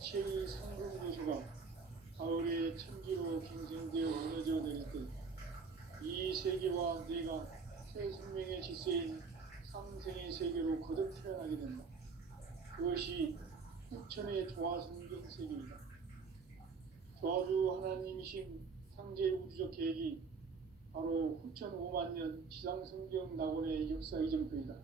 최의 상금교수가 가을의 천지로 갱생되어 무너져 내릴 때 이 세계와 내가 새 생명의 질서인 삼생의 세계로 거듭 태어나게 된다. 그것이 후천의 조화성경 세계이다. 조화주 하나님이신 상제 우주적 계획이 바로 후천 5만 년 지상성경 낙원의 역사 이전표이다.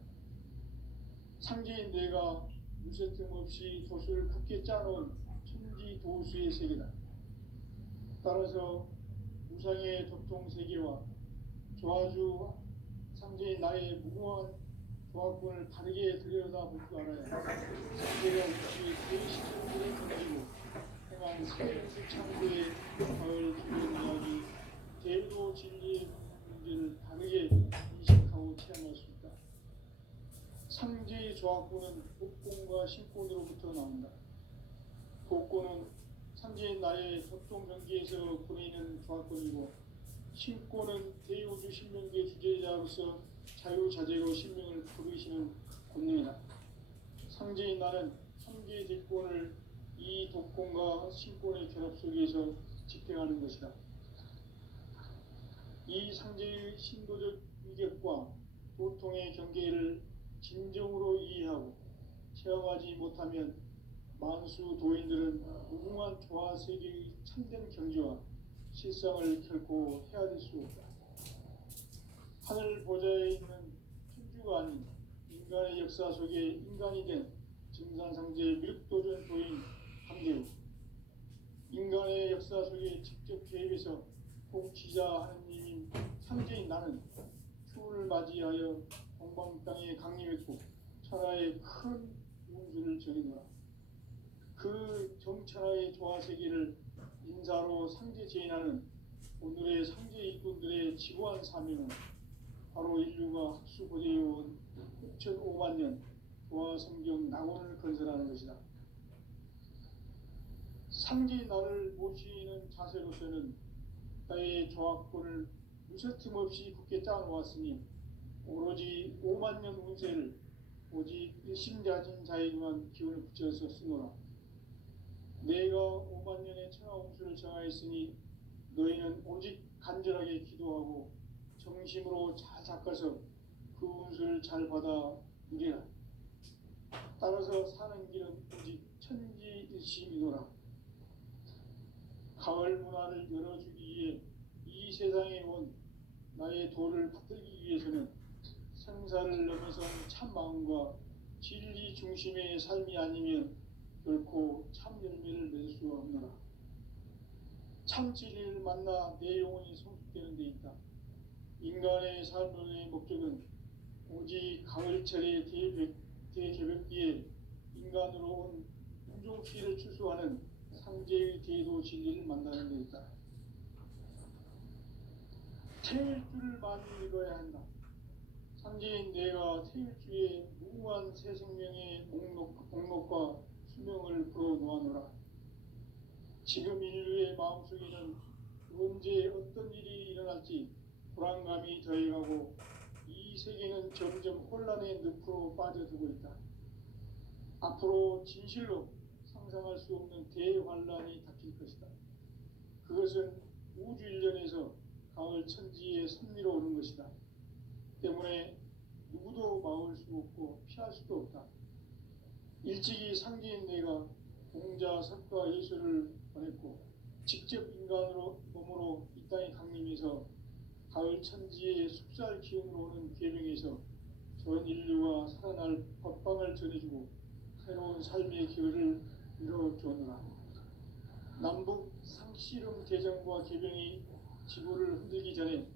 상제인 내가 무쇠뜸 없이 도수를 굳게 짜놓은 천지 도수의 세계다. 따라서 무상의 도통 세계와 조화주 상제인 나의 무궁한 조화권을 다르게 들여다볼 줄 알아야 상제가 없이 대시청들을 던지고 행한 새우수 창조의 가을 주변 이야기 제도 진리의 문제를 다르게 인식하고 체험할 수 있다. 상제의 조화권은 복권과 신권으로부터 나온다. 복권은 상제인 나의 도통 경계에서 보내는 조화권이고, 신권은 대우주 신명계 주제자로서 자유자재로 신명을 부르시는 권능이다. 상제인 나는 3개의 대권을 이 독권과 신권의 결합 속에서 집행하는 것이다. 이 상제의 신도적 위격과 도통의 경계를 진정으로 이해하고 체험하지 못하면 만수 도인들은 무궁한 조화세계의 참된 경지와 실상을 결코 헤아릴 수 없다. 하늘 보좌에 있는 천주가 아닌 인간의 역사 속에 인간이 된 증산상제의 미륵도전 도인 함대우, 인간의 역사 속에 직접 개입해서 통치자 하느님인 상제인 나는 추운을 맞이하여 동방 땅에 강림했고 천하의 큰 운수를 전해노라. 그 정천하의 조화세계를 인사로 상제 제인하는 오늘의 상제 일꾼들의 지고한 사명은 바로 인류가 학수고대해온 6,500만 년 조화성경 낙원을 건설하는 것이다. 상제인 나를 모시는 자세로서는 나의 조화권을 무쇠틈 없이 굳게 짜놓았으니 오로지 5만 년 운세를 오직 일심자진 자에게만 기운을 붙여서 쓰노라. 내가 5만 년의 천하운수를 정하였으니 너희는 오직 간절하게 기도하고 정심으로 잘 닦아서 그 운수를 잘 받아 누리라. 따라서 사는 길은 오직 천지일심이노라. 가을 문화를 열어주기 위해 이 세상에 온 나의 도를 받들기 위해서는 생사를 넘어선 참 마음과 진리 중심의 삶이 아니면 결코 참 열매를 맺을 수 없노라. 참 진리를 만나 내 영혼이 성숙되는 데 있다. 인간의 삶의 목적은 오직 가을철의 대개벽기에 인간으로 온 우종시를 추수하는 상제의 대도 진리를 만나는 데 있다. 태일주를 많이 읽어야 한다. 상제인 내가 태일주의 무궁한 새 생명의 목록과 수명을 풀어놓아노라. 지금 인류의 마음속에는 언제 어떤 일이 일어날지 불안감이 더해가고 이 세계는 점점 혼란의 늪으로 빠져들고 있다. 앞으로 진실로 상상할 수 없는 대환란이 닥칠 것이다. 그것은 우주 일련에서 가을 천지에 섭리로 오는 것이다. 때문에 누구도 막을 수 없고 피할 수도 없다. 일찍이 상제인 내가 공자, 석가, 예수를 보냈고 직접 인간으로 몸으로 이 땅에 강림해서 가을 천지의 숲살 기운으로 오는 계명에서 전 인류가 살아날 법방을 전해주고 새로운 삶의 기회를 이뤄주었노라. 남북 상씨름 대전과 개병이 지구를 흔들기 전에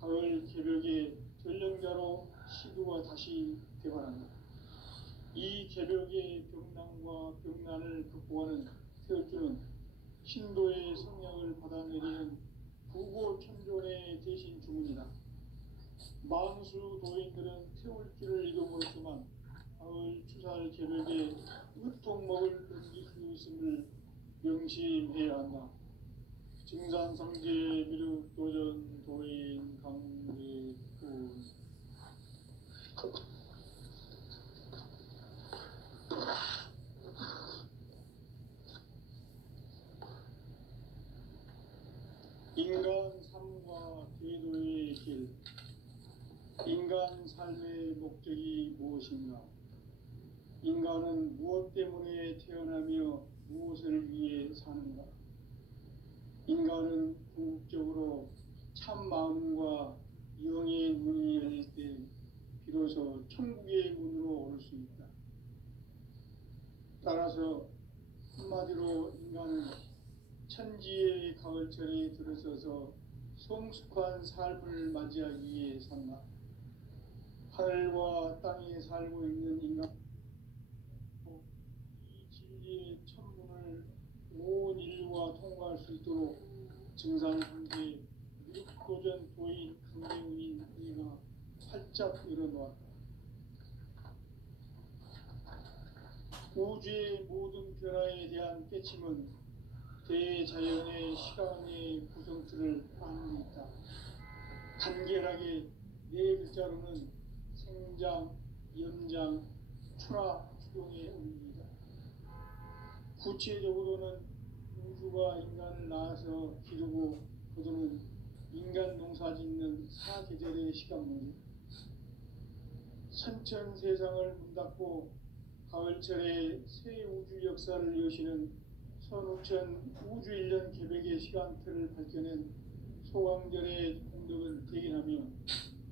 가을 개벽의 전령자로 시도가 다시 개발한다. 이 개벽의 병난과 병난을 극복하는 태울주는 신도의 성령을 받아내리는 부고천존의 대신 주문이다. 만수 도인들은 태울주를 이름으로서만 가을 추살 개벽에 으통 먹을 넘길 수 있음을 명심해야 한다. 증산상제 미륵도전 도인 강대군 인간 삶과 궤도의 길. 인간 삶의 목적이 무엇인가? 인간은 무엇 때문에 태어나며 무엇을 위해 사는가? 인간은 궁극적으로 참 마음과 영의 문이 열릴 때 비로소 천국의 문으로 올 수 있다. 따라서 한마디로 인간은 천지의 가을철에 들어서서 성숙한 삶을 맞이하기 위해 산다. 하늘과 땅에 살고 있는 인간, 이 진리의 천문을 온 인류가 통과할 수 있도록 증산상계 육도전 도인 강대우인 이가 활짝 열어놓았다. 우주의 모든 변화에 대한 깨침은 대자연의 시간의 구성틀을 안고 있다. 간결하게 네 글자로는 생장, 연장, 추나 추동의 의미이다. 구체적으로는 우주가 인간을 낳아서 기르고 거두는 인간 농사 짓는 사계절의 시간문제, 선천 세상을 문 닫고 가을철에 새 우주 역사를 여시는 선우천 우주 1년 계획의 시간틀을 밝혀낸 소강절의 공덕을 대견하며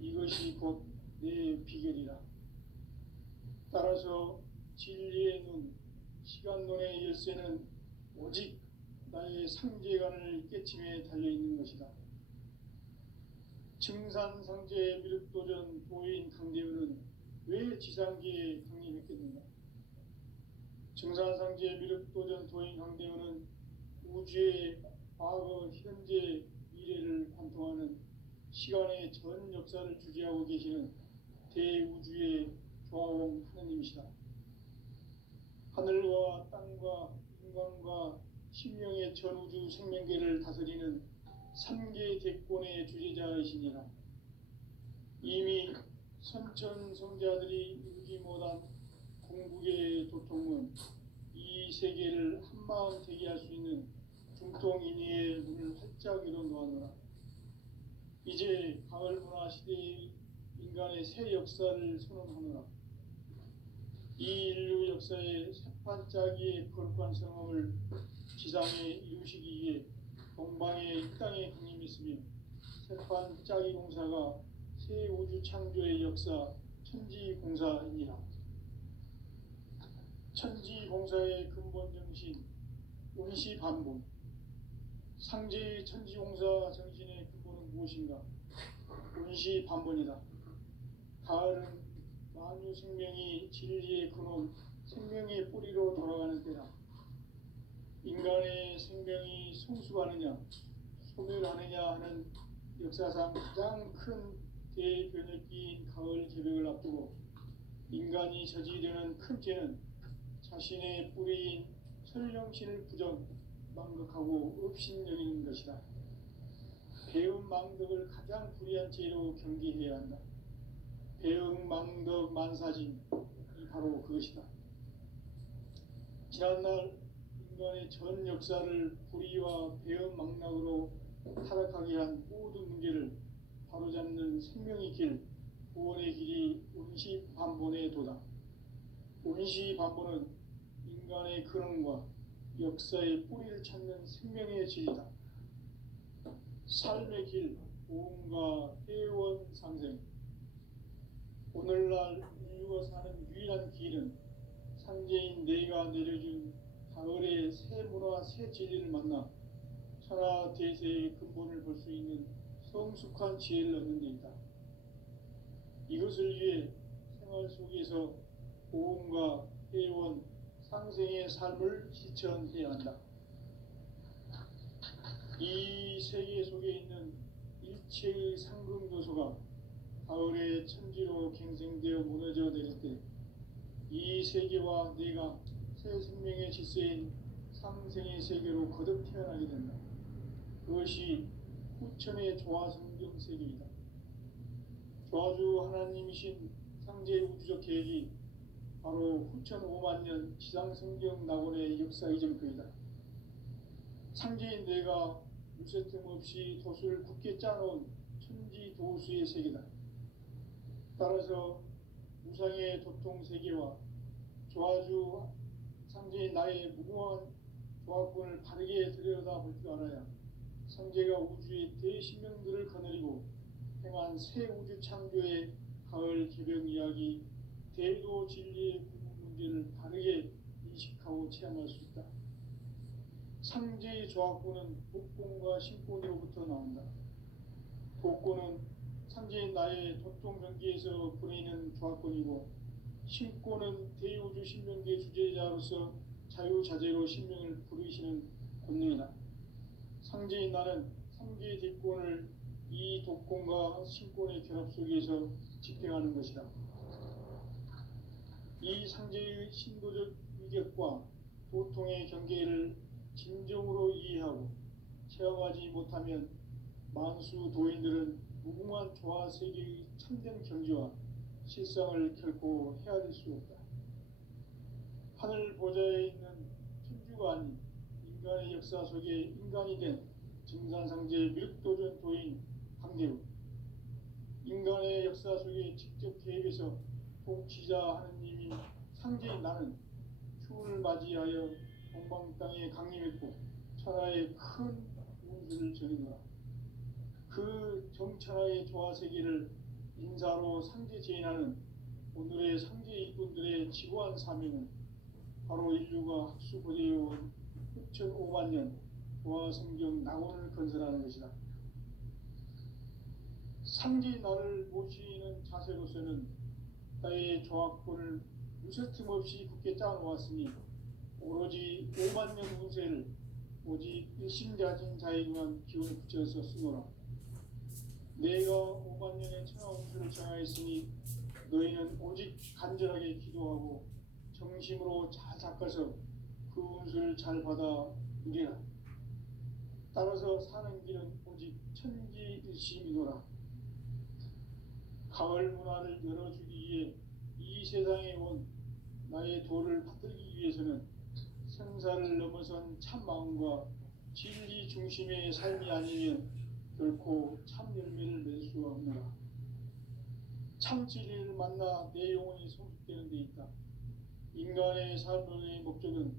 이것이 곧 내 비결이라. 따라서 진리의 눈, 시간론의 열쇠는 오직 나의 상제관을 깨침에 달려있는 것이다. 증산상제 미륵도전 도인 강대우는 왜 지상계에 강림했겠는가? 증산상제 미륵도전 도인 강대우는 우주의 과거, 현재, 미래를 관통하는 시간의 전 역사를 주재하고 계시는 대우주의 조화공 하느님이시다. 하늘과 땅과 인간과 신명의 전우주 생명계를 다스리는 3계 대권의 주재자이시니라. 이미 선천성자들이 이루지 못한 궁극의 도통은 이 세계를 한마음 되게 할 수 있는 중통인의의 문을 활짝 열어놓았노라. 이제 가을 문화 시대의 인간의 새 역사를 선언하노라. 이 인류 역사의 새판짜기의 거룩한 성험을 지상에 이루시기 위해 동방의 이 땅에 강림했으며 새판짜기 공사가 새 우주 창조의 역사 천지공사이니라. 천지공사의 근본 정신 운시반본. 상제의 천지공사 정신의 근본은 무엇인가? 운시반본이다. 가을은 만유 생명이 진리의 근원, 생명의 뿌리로 돌아가는 때다. 인간의 생명이 성숙하느냐, 소멸하느냐 하는 역사상 가장 큰 대변혁기인 가을 개벽을 앞두고 인간이 저지르는 큰 죄는 자신의 뿌리인 설령신을 부정, 망각하고 업신여기는 것이다. 배움 망덕을 가장 불의한 죄로 경계해야 한다. 배움 망덕 만사진이 바로 그것이다. 지난날 인간의 전 역사를 불의와 배움 망락으로 타락하게 한 모든 문제를 바로잡는 생명의 길, 구원의 길이 운시반본의 도다. 운시반본은 인간의 근원과 역사의 뿌리를 찾는 생명의 진리다. 삶의 길, 보험과 회원 상생. 오늘날 인류가 사는 유일한 길은 상제인 내가 내려준 가을의 새 문화, 새 진리를 만나 천하 대세의 근본을 볼 수 있는 성숙한 지혜를 얻는 데 있다. 이것을 위해 생활 속에서 보험과 회원, 상생의 삶을 실천해야 한다. 이 세계 속에 있는 일체의 상금도소가 가을의 천지로 갱생되어 무너져 내릴 때 이 세계와 내가 새 생명의 질서인 상생의 세계로 거듭 태어나게 된다. 그것이 후천의 조화성경 세계이다. 조화주 하나님이신 상제 우주적 계획이 바로 후천 5만 년 지상성경 낙원의 역사 이전표이다. 상제인 내가 무쇠틈 없이 도수를 굳게 짜놓은 천지도수의 세계다. 따라서 우상의 도통 세계와 조화주 상제인 나의 무궁한 조합군을 바르게 들여다볼 줄 알아야 상제가 우주의 대신명들을 거느리고 행한 새 우주 창조의 가을 개벽 이야기, 대도 진리의 문제를 바르게 인식하고 체험할 수 있다. 상제의 조합군은 복권과 신권으로부터 나온다. 복권은 상제인 나의 도통 경계에서 보내는 조합권이고, 신권은 대우주 신명계의 주제자로서 자유자재로 신명을 부르시는 권능이다. 상제인 나는 상계의 대권을 이 독권과 신권의 결합 속에서 집행하는 것이다. 이 상제의 신도적 위격과 도통의 경계를 진정으로 이해하고 체험하지 못하면 만수 도인들은 무궁한 조화 세계의 참된 경지와 실상을 결코 헤아릴 수 없다. 하늘 보좌에 있는 천주가 아닌 인간의 역사 속에 인간이 된 증산상제 밀도전 도인 강대우, 인간의 역사 속에 직접 개입해서 통치자 하느님인 상제인 나는 추운을 맞이하여 동방 땅에 강림했고 천하의 큰 운수를 전이노라. 그 정천하의 조화세계를 인사로 상제 제인하는 오늘의 상제 일꾼들의 지고한 사명은 바로 인류가 학수고대해온 6,500만 년 조화성경 낙원을 건설하는 것이다. 상제인 나를 모시는 자세로서는 나의 조합권을 무쇠틈 없이 굳게 짜놓았으니 오로지 5만 년 운세를 오직 일심가진 자에게만 기운을 붙여서 쓰노라. 내가 5만 년의 천하 운수를 정하였으니 너희는 오직 간절하게 기도하고 정심으로 잘 닦아서 그 운수를 잘 받아 누리라. 따라서 사는 길은 오직 천지일심이노라. 가을 문화를 열어주기 위해 이 세상에 온 나의 도를 받들기 위해서는 생사를 넘어선 참 마음과 진리 중심의 삶이 아니면 결코 참 열매를 맺을 수가 없노라. 참 진리를 만나 내 영혼이 성숙되는 데 있다. 인간의 삶의 목적은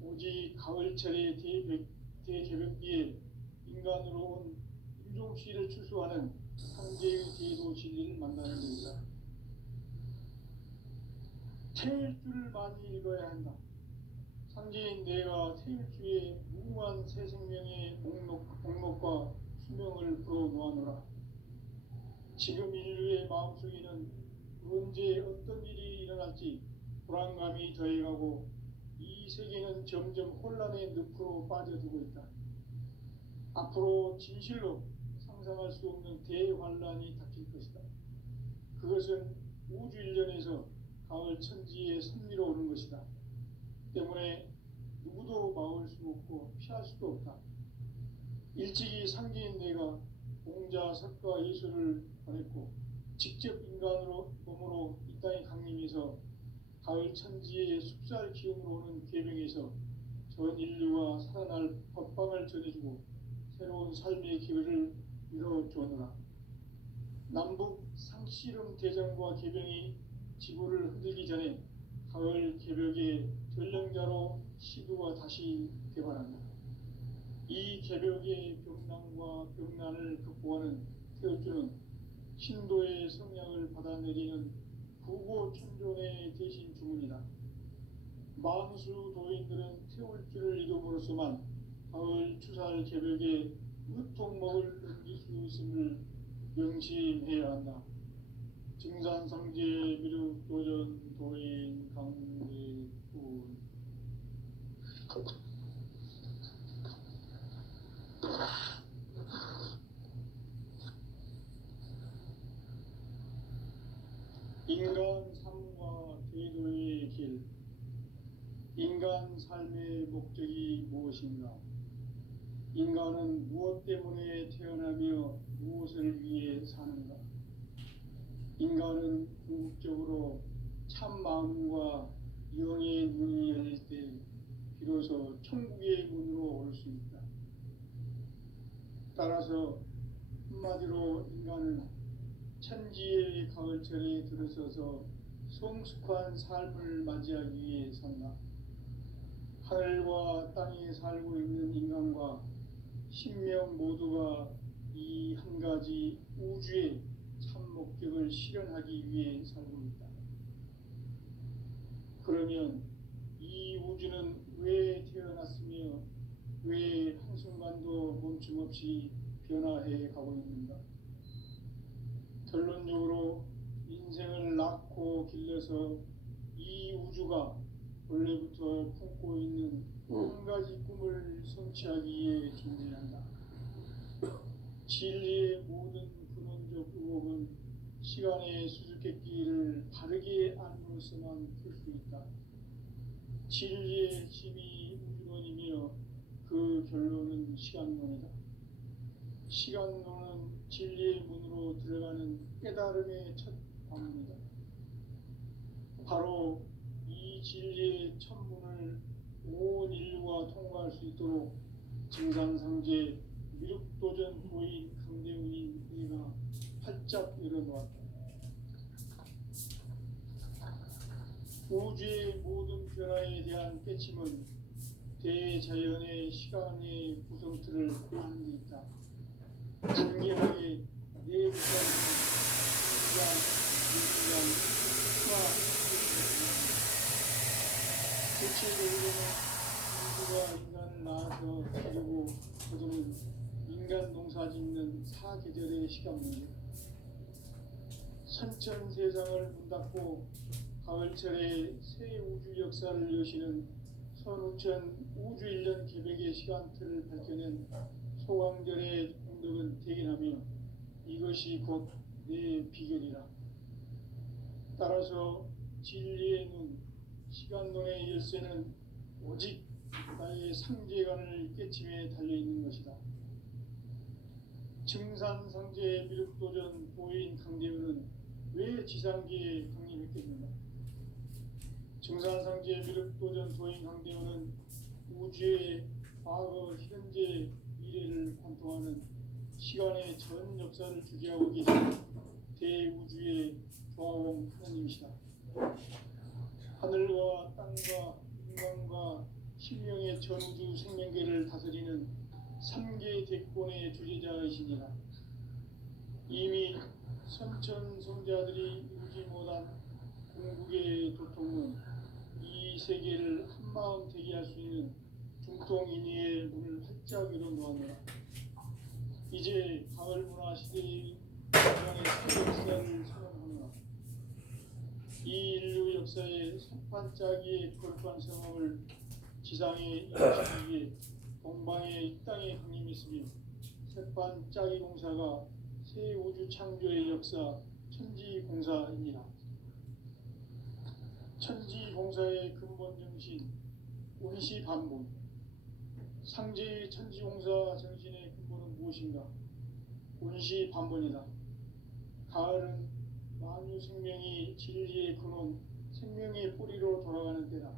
오직 가을철의 대개벽기에 인간으로 온 인종씨를 추수하는 상제의 대도 진리를 만나는 데이다. 태일주를 많이 읽어야 한다. 상제인 내가 태일주의 무궁한 새 생명의 목록과 수명을 풀어놓아노라. 지금 인류의 마음속에는 언제 어떤 일이 일어날지 불안감이 더해가고 이 세계는 점점 혼란의 늪으로 빠져들고 있다. 앞으로 진실로 상상할 수 없는 대환란이 닥칠 것이다. 그것은 우주 일련에서 가을 천지에 선미로 오는 것이다. 때문에 누구도 막을 수 없고 피할 수도 없다. 일찍이 상제인 내가 공자, 석가, 예수를 보냈고 직접 인간으로 몸으로 이 땅에 강림해서 가을 천지의 숲살 기운으로 오는 계명에서 전 인류가 살아날 법방을 전해주고 새로운 삶의 기회를 이뤄주었노라. 남북 상씨름 대전과 계병이 지구를 흔들기 전에 가을 개벽의 전령자로 시두가 다시 개발한다. 이 개벽의 병난과 병난을 극복하는 태어주는 신도의 성량을 받아내리는 구고천존의 대신 주문이다. 만수 도인들은 태울주를 이름으로서만 가을 추살 개벽에 으통먹을 넘길 수 있음을 명심해야 한다. 증산상제 미륵도전 도인 강대군 인간 삶과 제도의 길. 인간 삶의 목적이 무엇인가? 인간은 무엇 때문에 태어나며 무엇을 위해 사는가? 인간은 궁극적으로 참 마음과 영의 문이 열릴 때 비로소 천국의 문으로 올 수 있다. 따라서 한마디로 인간은 천지의 가을철에 들어서서 성숙한 삶을 맞이하기 위해 산다. 하늘과 땅에 살고 있는 인간과 신명 모두가 이 한 가지 우주의 참 목적을 실현하기 위해 살고 있다. 그러면 이 우주는 왜 태어났으며 왜 한순간도 멈춤 없이 변화해 가고 있는가? 결론적으로 인생을 낳고 길러서 이 우주가 원래부터 품고 있는 한 가지 꿈을 성취하기 위해 존재한다. 진리의 모든 근원적 의혹은 시간의 수수께끼를 바르게 알므로서만 풀 수 있다. 진리의 핵심이 우주론이며 그 결론은 시간론이다. 시간론은 진리의 문으로 들어가는 깨달음의 첫 방문이다. 바로 이 진리의 첫 문을 온 인류가 통과할 수 있도록 증산상제 미륵도전 도인 강대훈이 우리가 활짝 열어놓았다. 우주의 모든 변화에 대한 깨침은 대자연의 시간의 구성틀을 보이는 데 있다. 단결하게 내부자는 인간, 수학, 대체적으로는 우주가 인간을 낳아서 기르고 거두는 인간 농사 짓는 사계절의 시간입니다. 선천 세상을 문 닫고 가을철에 새 우주 역사를 여시는 선우천 우주 1년 계백의 시간틀을 밝혀낸 소강절의 공덕은 대견하며 이것이 곧 내 비결이라. 따라서 진리의 눈, 시간론의 열쇠는 오직 나의 상제관을 깨침에 달려있는 것이다. 증산상제의 미륵도전 보인 강대훈은 왜 지상계에 강림했겠는가? 증산상제의 미륵도전 도인 강대훈은 우주의 과거, 현재, 미래를 관통하는 시간의 전 역사를 주재하고 계신 대우주의 조화원 하느님이시다. 하늘과 땅과 인간과 신명의 전우주 생명계를 다스리는 3개 대권의 주재자이시니라. 이미 선천성자들이 이루지 못한 궁극의 도통은 이 세계를 한마음 되게 할 수 있는 중통인의의 문을 활짝 열어놓았노라. 이제 가을 문화 시대의 인간의 새 역사를 선언하노라. 이 인류 역사의 석판짜기의 거룩한 성험을 지상에 이루시기 위해 동방의 이 땅에 강림했으며 석판짜기 공사가 새 우주 창조의 역사 천지공사입니다. 천지공사의 근본 정신 운시반본. 상제의 천지공사 정신의 근본은 무엇인가? 운시반본이다. 가을은 만유 생명이 진리의 근원, 생명의 뿌리로 돌아가는 때다.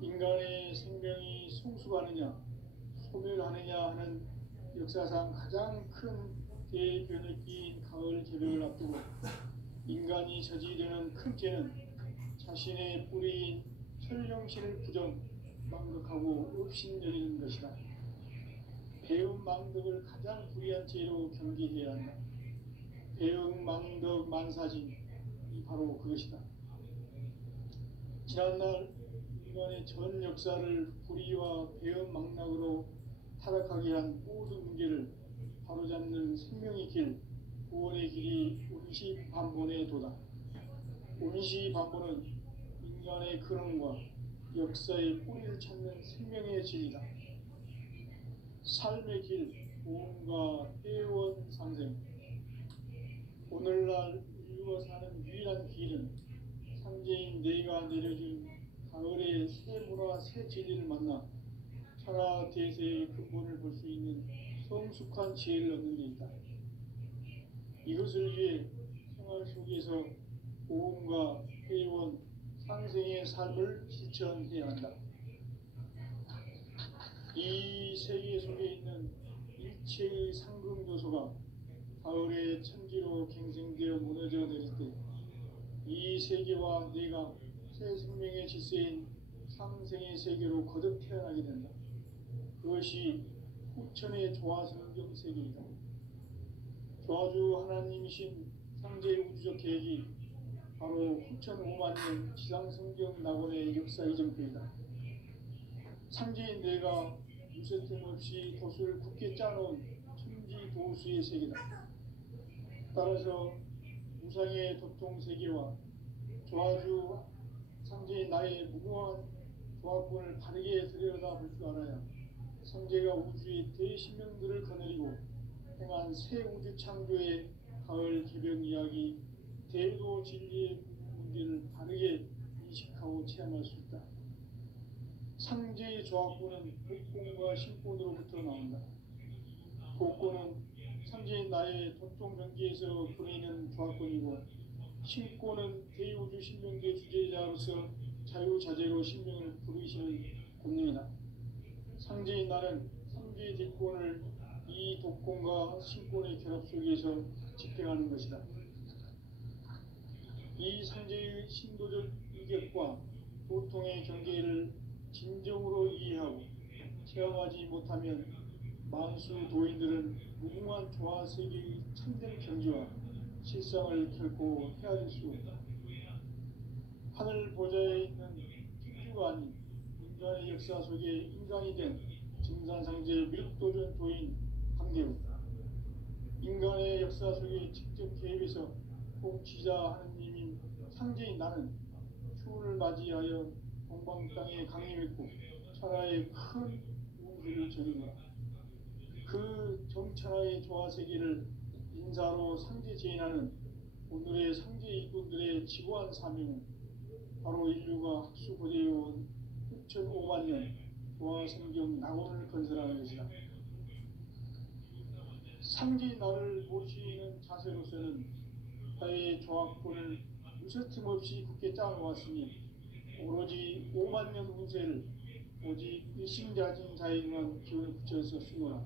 인간의 생명이 성숙하느냐, 소멸하느냐 하는 역사상 가장 큰 대변혁기인 가을 개벽을 앞두고 인간이 저지르는 큰 죄는 자신의 뿌리인 철령신을 부정, 망덕하고 업신여기는 것이다. 배움 망덕을 가장 불의한 죄로 경계해야 한다. 배움 망덕 만사진이 바로 그것이다. 지난날 인간의 전 역사를 불의와 배움 망락으로 타락하게 한 모든 문제를 바로잡는 생명의 길, 구원의 길이 운시반본의 도다. 운시반본은 인간의 근원과 역사의 뿌리를 찾는 생명의 진리다. 삶의 길, 보험과 회원 상생. 오늘날 인류가 사는 유일한 길은 상제인 내가 내려준 가을의 새 문화, 새 진리를 만나 천하 대세의 근본을 볼 수 있는 성숙한 지혜를 얻는 데 있다. 이것을 위해 생활 속에서 보험과 회원, 상생의 삶을 실천해야 한다. 이 세계 속에 있는 최상금도서가 가을의 천지로 갱생되어 무너져 내릴 때 이 세계와 내가 새 생명의 질서인 상생의 세계로 거듭 태어나게 된다. 그것이 후천의 조화성경 세계이다. 조화주 하나님이신 상제의 우주적 계획이 바로 후천 5만 년 지상성경 낙원의 역사 이전표이다. 상제인 내가 무쇠 틈 없이 도수를 굳게 짜놓은 천지 도수의 세계다. 따라서 우상의 도통 세계와 조화주 상제인 나의 무궁한 조화권을 바르게 들여다볼 줄 알아야 상제가 우주의 대신명들을 거느리고 행한 새 우주 창조의 가을 개벽 이야기 대도 진리의 문제를 바르게 인식하고 체험할 수 있다. 상제의 조화권은 복권과 신권으로부터 나온다. 복권은 상제인 나의 도통 경계에서 보내는 조화권이고, 신권은 대우주 신명계 주제자로서 자유자재로 신명을 부르시는 권능이다. 상제인 나는 상제의 뒷권을 이 독권과 신권의 결합 속에서 집행하는 것이다. 이 상제의 신도적 인격과 도통의 경계를 진정으로 이해하고 체험하지 못하면 만수 도인들은 무궁한 조화 세계의 참된 경지와 실상을 결코 헤아릴 수 없다. 하늘 보좌에 있는 특주가 아닌 인간의 역사 속에 인간이 된 증산상제 밀도전 도인 강대우, 인간의 역사 속에 직접 개입해서 통치자 하느님인 상제인 나는 추운을 맞이하여 동방 땅에 강림했고 천하의 큰 우주를 전이노라. 그 정천하의 조화 세계를 인사로 상제 제인하는 오늘의 상제 일꾼들의 지고한 사명은 바로 인류가 학수고대해온 6,500만 년 조화 성경 낙원을 건설하는 것이다. 상제인 나를 모시는 자세로서는 나의 조화권을 무쇠틈 없이 굳게 짜놓았으니 오로지 5만 년 운세를 오직 일심자진 자에게만 기운을 붙여서 쓰노라.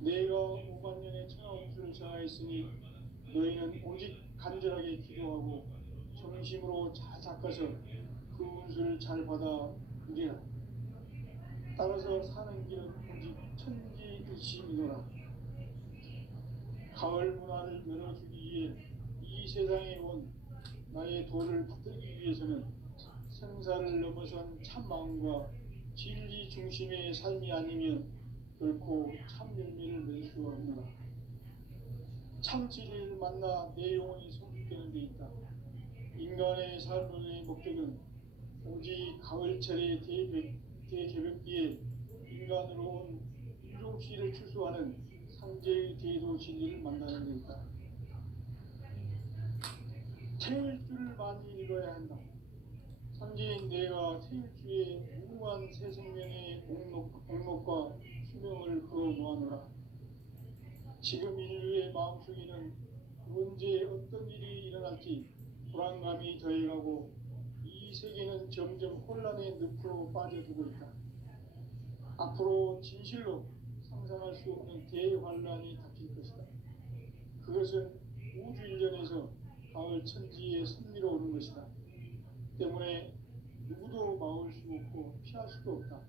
내가 5만 년의 천하 운수를 정하였으니 너희는 오직 간절하게 기도하고 정심으로 잘 닦아서 그 운수를 잘 받아 누리라. 따라서 사는 길은 오직 천지일심이노라. 가을 문화를 열어주기 위해 이 세상에 온 나의 도를 붙들기 위해서는 생사를 넘어선 참마음과 진리 중심의 삶이 아니면 결코 참 열매를 맺을 수가 없노라. 참 진리를 만나 내 영혼이 성숙되는 데 있다. 인간의 삶의 목적은 오직 가을철의 대개벽기에 인간으로 온 유종씨를 추수하는 상제의 대도 진리를 만나는 데 있다. 태일주를 많이 읽어야 한다. 상제인 내가 태일주의 무궁한 새 생명의 목록과 수명을 그어 놓아노라. 지금 인류의 마음속에는 언제 어떤 일이 일어날지 불안감이 더해가고 이 세계는 점점 혼란의 늪으로 빠져들고 있다. 앞으로 진실로 상상할 수 없는 대환란이 닥칠 것이다. 그것은 우주 일련에서 가을 천지의 섭리로 오는 것이다. 때문에 누구도 막을 수 없고 피할 수도 없다.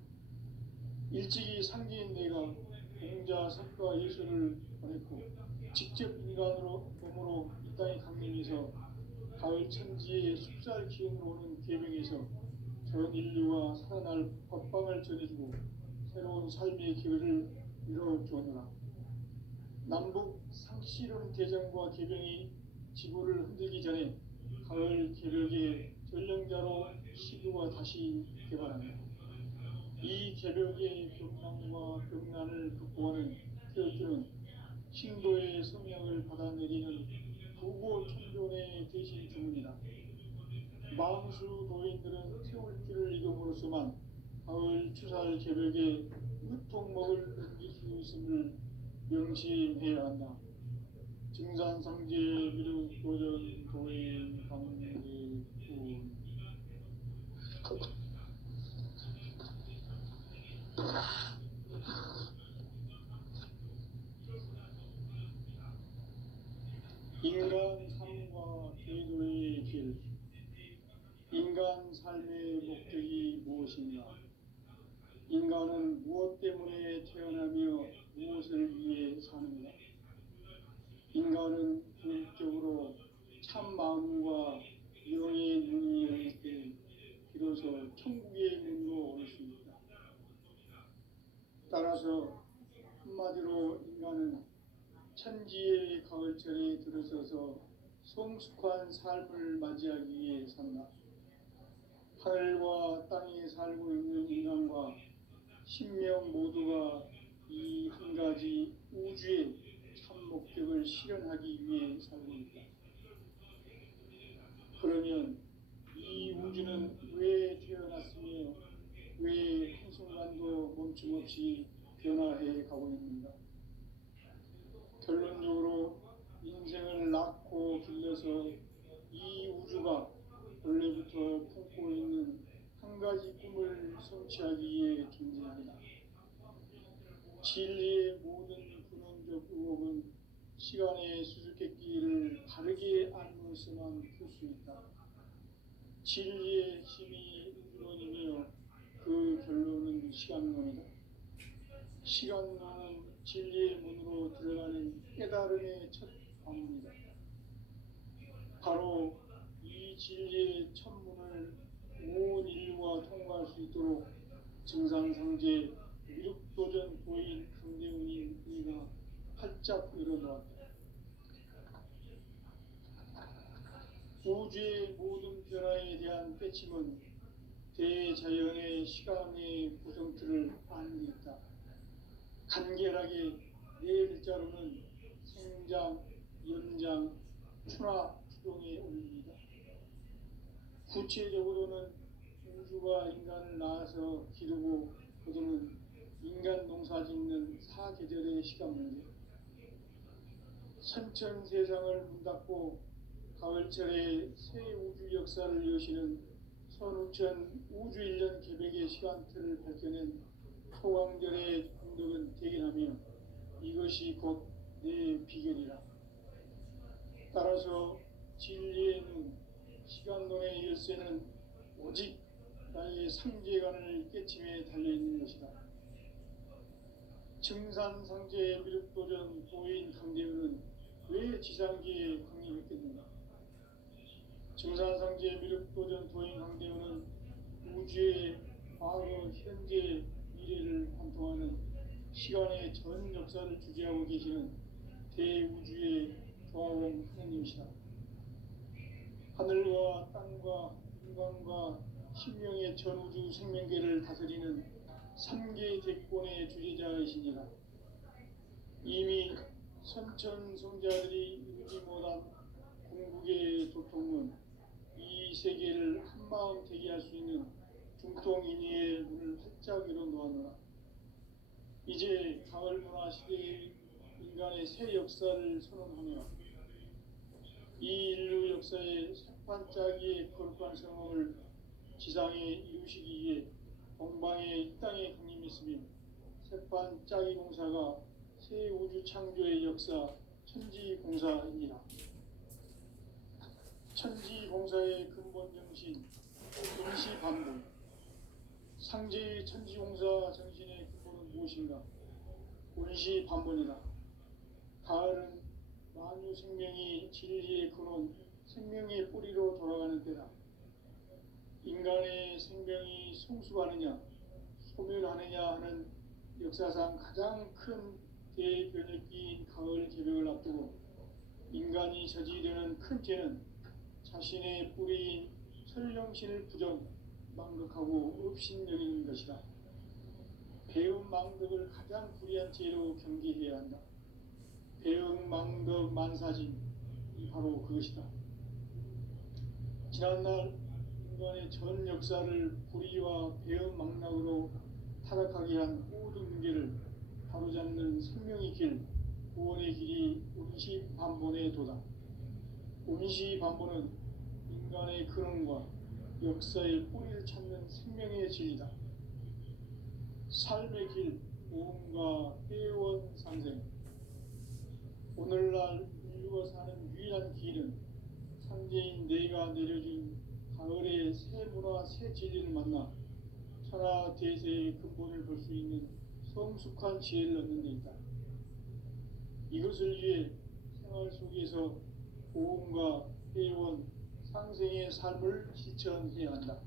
일찍이 상제인 내가 공자, 석가, 예수를 보냈고 직접 인간으로 몸으로 이 땅에 강림해서 가을 천지의 숲살 기운으로 오는 계명에서 전 인류가 살아날 법방을 전해주고 새로운 삶의 기회를 이뤄주었노라. 남북 상씨름 대전과 개병이 지구를 흔들기 전에 가을 개벽의 전령자로 시구가 다시 개발한다. 이 개벽의 병난과 병난을 극복하는 태어주는 신도의 성령을 받아내리는 부고 천존의 대신 주문이다. 망수 도인들은 태울길을 읽음으로써만 가을 추살 개벽에 으통먹을 넘길 수 있음을 명심해야 한다. 증산상제 미륵 도전 도인 강대군 인간 삶과 궤도의 길. 인간 삶의 목적이 무엇인가? 인간은 무엇 때문에 태어나며 무엇을 위해 사는가? 인간은 궁극적으로 참 마음과 영의 눈이 열릴 때 비로소 천국의 문으로 올 수 있다. 따라서 한마디로 인간은 천지의 가을철에 들어서서 성숙한 삶을 맞이하기 위해 산다. 하늘과 땅에 살고 있는 인간과 신명 모두가 이 한 가지 우주의 참 목적을 실현하기 위해 살고 있다. 그러면 이 우주는 왜 태어났으며 왜 한순간도 멈춤없이 변화해 가고 있는가? 결론적으로 인생을 낳고 길러서 이 우주가 원래부터 품고 있는 한 가지 꿈을 성취하기 위해 존재한다. 진리의 모든 근원적 의혹은 시간의 수수께끼를 바르게 알면서만 풀 수 있다. 진리의 힘이 우주론이며 그 결론은 시간론이다. 시간론은 진리의 문으로 들어가는 깨달음의 첫 방문이다. 바로 이 진리의 첫 문을 온 인류가 통과할 수 있도록 증상상제 미륵도전 도인 강대훈이 이가 활짝 열어놓았다. 우주의 모든 변화에 대한 빼침은 대자연의 시간의 구성틀을 아는 데 있다. 간결하게 네 글자로는 생장, 연장, 추나 추동의 원리이다. 구체적으로는 우주가 인간을 낳아서 기르고 거두는 인간 농사 짓는 사계절의 시간 문제. 선천 세상을 문 닫고 가을철에 새 우주 역사를 여시는 선우천 우주 1년 계백의 시간틀을 밝혀낸 소강절의 공덕은 대견하며 이것이 곧 내 비결이라. 따라서 진리의 눈, 시간론의 열쇠는 오직 나의 상제관을 깨침에 달려있는 것이다. 증산상제의 미륵도전 도인 강대훈은 왜 지상계에 강림했겠는가? 증산상제의 미륵도전 도인 강대훈은 우주의 과거, 현재, 미래를 관통하는 시간의 전 역사를 주재하고 계시는 대우주의 경화원 하느님이시다. 하늘과 땅과 인간과 신명의 전우주 생명계를 다스리는 3개 대권의 주재자이시니라. 이미 선천성자들이 이루지 못한 궁극의 도통문, 이 세계를 한마음 되게 할 수 있는 중통인의의 문을 활짝 열어놓았노라. 이제 가을 문화 시대의 인간의 새 역사를 선언하며 이 인류 역사의 새판짜기의 거룩한 성공을 지상에 이루시기 위해 동방의 이 땅에 강림했으며 새판짜기 공사가 새 우주 창조의 역사 천지공사입니다. 천지공사의 근본 정신 임시반복. 상제의 천지공사 정신의 근본은 무엇인가? 운시반본이다. 가을은 만유 생명이 진리의 근원, 생명의 뿌리로 돌아가는 때다. 인간의 생명이 성숙하느냐, 소멸하느냐 하는 역사상 가장 큰 대변혁기인 가을 개벽을 앞두고 인간이 저지르는 큰 죄는 자신의 뿌리인 설령신을 부정, 망극하고 업신여기는 것이다. 배움 망덕을 가장 불의한 죄로 경계해야 한다. 배움 망덕 만사진, 바로 그것이다. 지난날 인간의 전 역사를 불의와 배움 망락으로 타락하게 한 모든 문제를 바로잡는 생명의 길, 구원의 길이 운시반본의 도다. 운시반본은 인간의 근원과 역사의 뿌리를 찾는 생명의 진리다. 삶의 길, 모험과 회원 상생. 오늘날 인류가 사는 유일한 길은 상제인 내가 내려준 가을의 새 문화 새 진리를 만나 천하 대세의 근본을 볼 수 있는 성숙한 지혜를 얻는 데 있다. 이것을 위해 생활 속에서 고음과 회원, 상생의 삶을 실천해야 한다.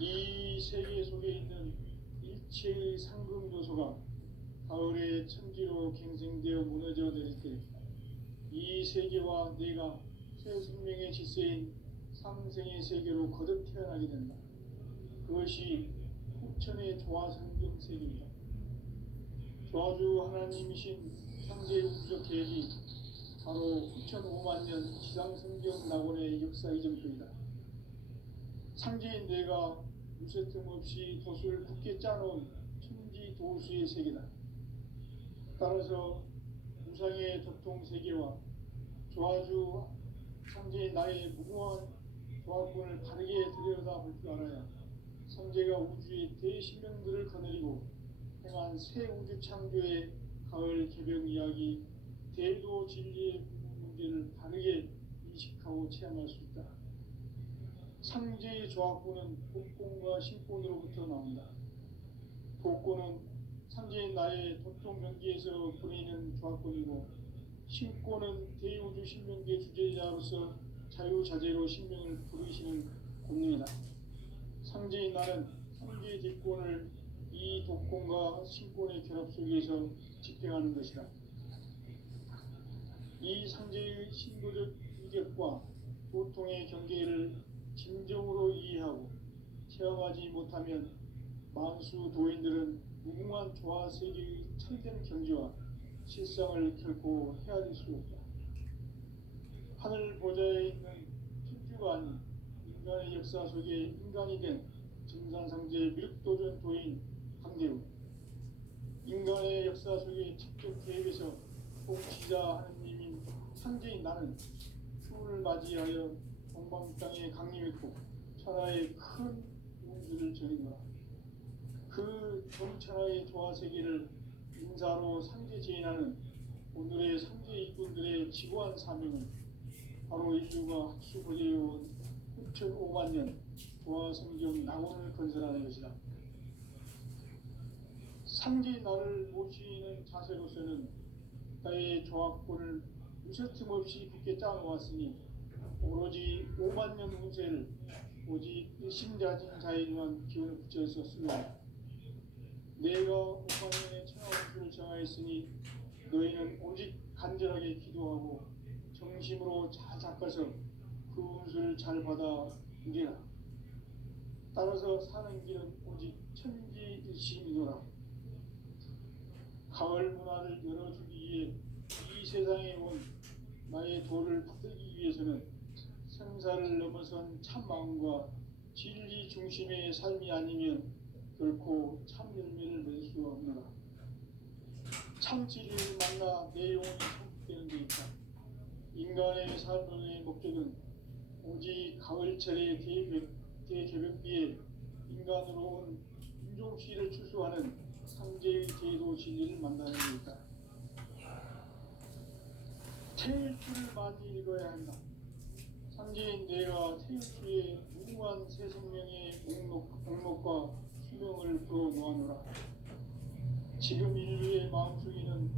이 세계 속에 있는 일체의 상금 요소가 가을의 천지로 갱생되어 무너져 내릴 때 이 세계와 내가 새 생명의 질서인 상생의 세계로 거듭 태어나게 된다. 그것이 후천의 조화성경 세계입니다. 조화주 하나님이신 창조의 우주적 계획이 바로 후천 5만 년 지상성경 낙원의 역사 이전부이다. 상제인 내가 무쇠 틈 없이 돛을 굳게 짜놓은 천지 도수의 세계다. 따라서 무상의 도통 세계와 조화주 상제인 나의 무궁한 조화권을 바르게 들여다볼 줄 알아야 상제가 우주의 대신명들을 거느리고 행한 새 우주 창조의 가을 개벽 이야기 대도 진리의 문제를 바르게 인식하고 체험할 수 있다. 상제의 조합구는 복권과 신권으로부터 나온다. 복권은 상제인 나의 도통 경계에서 보내는 조합권이고, 신권은 대우주 신명계 주제자로서 자유자재로 신명을 부르시는 권능이다. 상제인 나는 상제의 뒷권을 이 독권과 신권의 결합 속에서 집행하는 것이다. 이 상제의 신도적 위격과 보통의 경계를 진정으로 이해하고 체험하지 못하면 만수 도인들은 무궁한 조화세계의 참된 경지와 실상을 결코 헤아릴 수 없다. 하늘 보좌에 있는 천주가 아닌 인간의 역사 속에 인간이 된 증산상제 미륵도전 도인 강대우, 인간의 역사 속에 직접 개입해서 통치자 하느님인 상제인 나는 추운을 맞이하여 동방 땅에 강림했고 천하의 큰 운수를 전이노라. 그 전천하의 조화세계를 인사로 상제 제인하는 오늘의 상제 일꾼들의 지고한 사명은 바로 인류가 학수고대해온 6,5만 년 조화성경 낙원을 건설하는 것이다. 상제 나를 모시는 자세로서는 나의 조합권을 무쇠틈 없이 굳게 짜놓았으니 오로지 5만 년 운세를 오직 일심자진 자에 의한 기운을 붙여서 쓰려다. 내가 5만 년의 천하 운수를 정하였으니 너희는 오직 간절하게 기도하고 정심으로 잘 닦아서 그 운수를 잘 받아 누리라. 따라서 사는 길은 오직 천지일심이노라. 가을 문화를 열어주기 위해 이 세상에 온 나의 도를 붙들기 위해서는 생사를 넘어선 참 마음과 진리 중심의 삶이 아니면 결코 참 열매를 낼 수 없노라. 참 진리를 만나 내 영혼이 성숙되는 데 있다. 인간의 삶의 목적은 오직 가을철의 대개벽비에 인간으로 온 인종시를 추수하는 상제의 제도 진리를 만나는 데 있다. 태일주를 많이 읽어야 한다. 상제인 내가 태일주의 무궁한 새 생명의 목록과 수명을 풀어놓아노라. 지금 인류의 마음속에는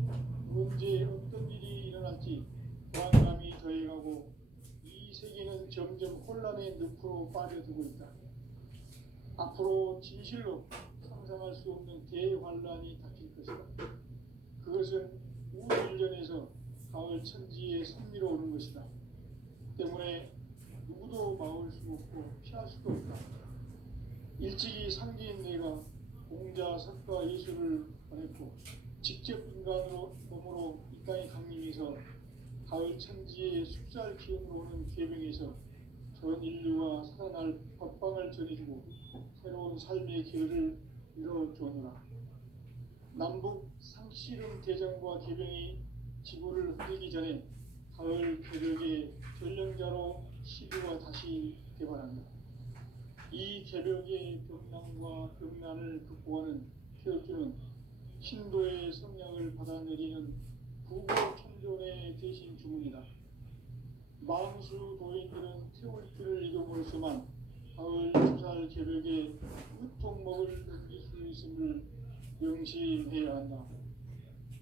언제 어떤 일이 일어날지 불안감이 더해가고 이 세계는 점점 혼란의 늪으로 빠져들고 있다. 앞으로 진실로 상상할 수 없는 대환란이 닥칠 것이다. 그것은 우일전에서 가을 천지의 섭리로 오는 것이다. 때문에 누구도 막을 수 없고 피할 수도 없다. 일찍이 상제인 내가 공자, 석가, 예수를 보냈고 직접 인간으로 몸으로 이 땅에 강림해서 가을 천지의 숫살 기운으로 오는 계명에서 전 인류와 살아날 법방을 전해주고 새로운 삶의 길을 이뤄주노라. 남북 상씨름 대전과 개병이 지구를 흔들기 전에 가을 개벽의 전령자로 시류가 다시 개발한다. 이 개벽의 병난과 병난을 극복하는 태엽주는 신도의 성량을 받아내리는 부고천존의 대신 주문이다. 망수 도인들은 태울길을 이름으로서만 가을 주살 개벽에 우통먹을 넘길 수 있음을 명심해야 한다.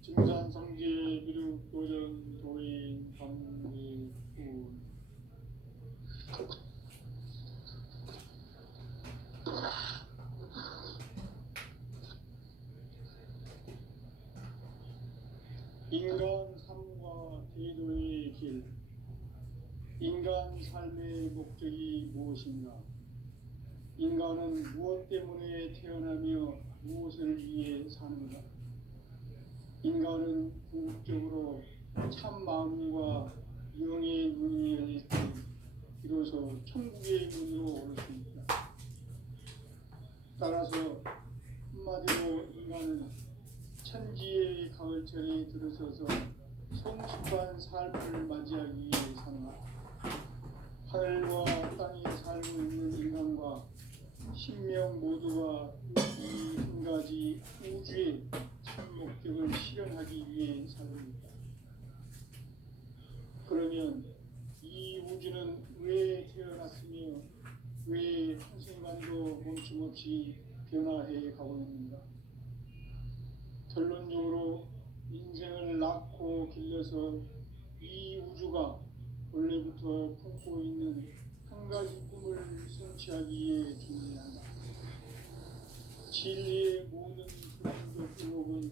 증산상제 미륵 도전 도인 감리군. 인간 삶과 대도의 길. 인간 삶의 목적이 무엇인가? 인간은 무엇 때문에 태어나며 무엇을 위해 사는가? 인간은 궁극적으로 참 마음과 영의 문이 열릴 때 비로소 천국의 문으로 오를 수 있다. 따라서 한마디로 인간은 천지의 가을철에 들어서서 성숙한 삶을 맞이하기 위해 산다. 하늘과 땅에 살고 있는 인간과 신명 모두가 이 한 가지 우주의 참 목적을 실현하기 위해 살고 있다. 그러면 이 우주는 왜 태어났으며 왜 한순간도 멈춤없이 변화해 가고 있는가? 결론적으로 인생을 낳고 길러서 이 우주가 원래부터 품고 있는 한 가지 꿈을 성취하기 위해 준비한다. 진리의 모든 불행적 유혹은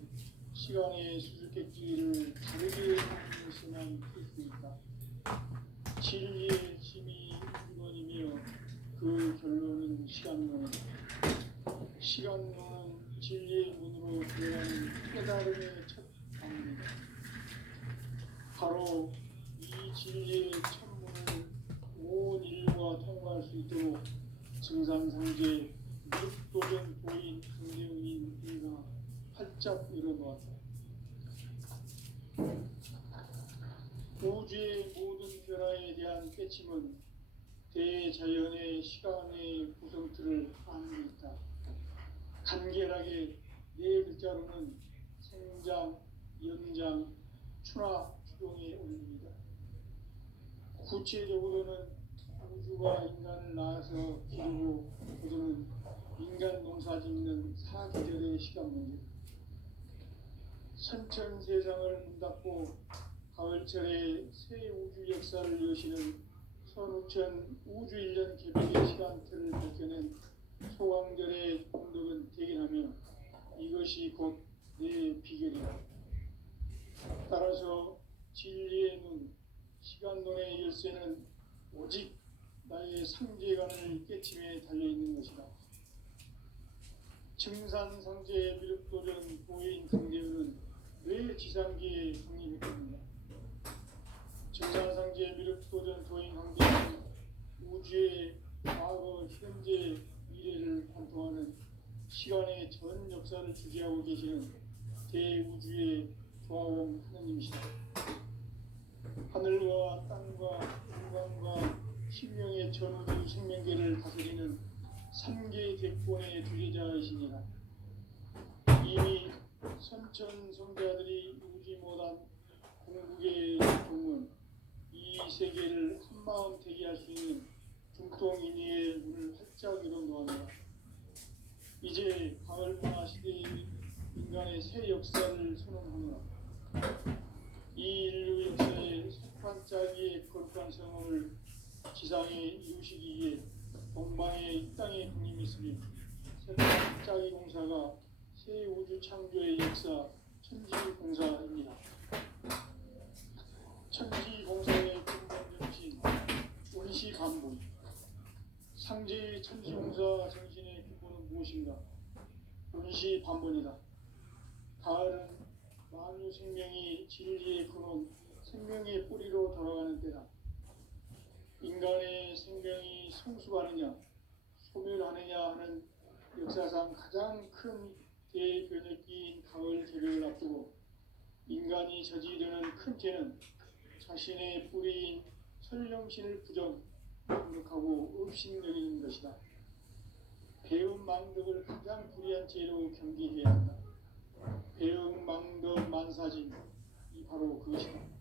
시간의 수수께끼를 다르게 하면서만 풀 수 있다. 진리의 힘이 1번이며 그 결론은 시간론이다. 시간론은 진리의 문으로 들어가는 깨달음의 첫 방문이다. 바로 이 진리의 천문을 온 인류가 통과할 수 있도록 증산상제 미륵도전 도인 강대웅인 이가 활짝 열어놓았다. 우주의 모든 변화에 대한 깨침은 대자연의 시간의 구성틀을 아는 데 있다. 간결하게 네 글자로는 생장, 연장, 추나 추동에 올립니다. 구체적으로는 우주가 인간을 낳아서 기르고 거두는 인간 농사 짓는 사계절의 시간 문제. 선천 세상을 문닫고 가을철에 새 우주 역사를 여시는 선우천 우주 1년 개벽의 시간틀을 밝혀낸 소강절의 공덕은 대견하며 이것이 곧 내 비결이다. 따라서 진리의 눈, 시간론의 열쇠는 오직 나의 상제관을 깨침에 달려있는 것이다. 증산상제 미륵도전 도인 강대우는 왜 지상기에 강림했습니까? 증산상제 미륵도전 도인 강대우는 우주의 과거, 현재, 미래를 관통하는 시간의 전 역사를 주재하고 계시는 대우주의 조화원 하느님이시다. 하늘과 땅과 인간과 신명의 전우주 생명계를 다스리는 3개 객본의 주제자이시니라. 이미 선천 성자들이 우지 못한 궁극의 종은 이 세계를 한마음 되게 할 수 있는 중통인의의 문을 활짝 열어놓았노라. 이제 가을 문화 시대의 인간의 새 역사를 선언하노라. 이 인류 역사의 첫 반짝이의 거룩한 성험을 지상에 이루시기 위해 동방의 이 땅에 국림이 있으니 새 반짝이 공사가 새 우주 창조의 역사 천지공사입니다. 천지공사의 근본 정신 원시반복. 상제의 천지공사 정신의 근본은 무엇인가? 원시반복이다. 가을은 만유 생명이 진리의 근원, 생명의 뿌리로 돌아가는 때다. 인간의 생명이 성숙하느냐, 소멸하느냐 하는 역사상 가장 큰 대변혁기인 가을 개벽을 앞두고 인간이 저지르는 큰 죄는 자신의 뿌리인 설령신을 부정하고 업신여기는 것이다. 배움 망덕을 가장 불의한 죄로 경계해야 한다. 배움 망덕 만사진, 이 바로 그것이다.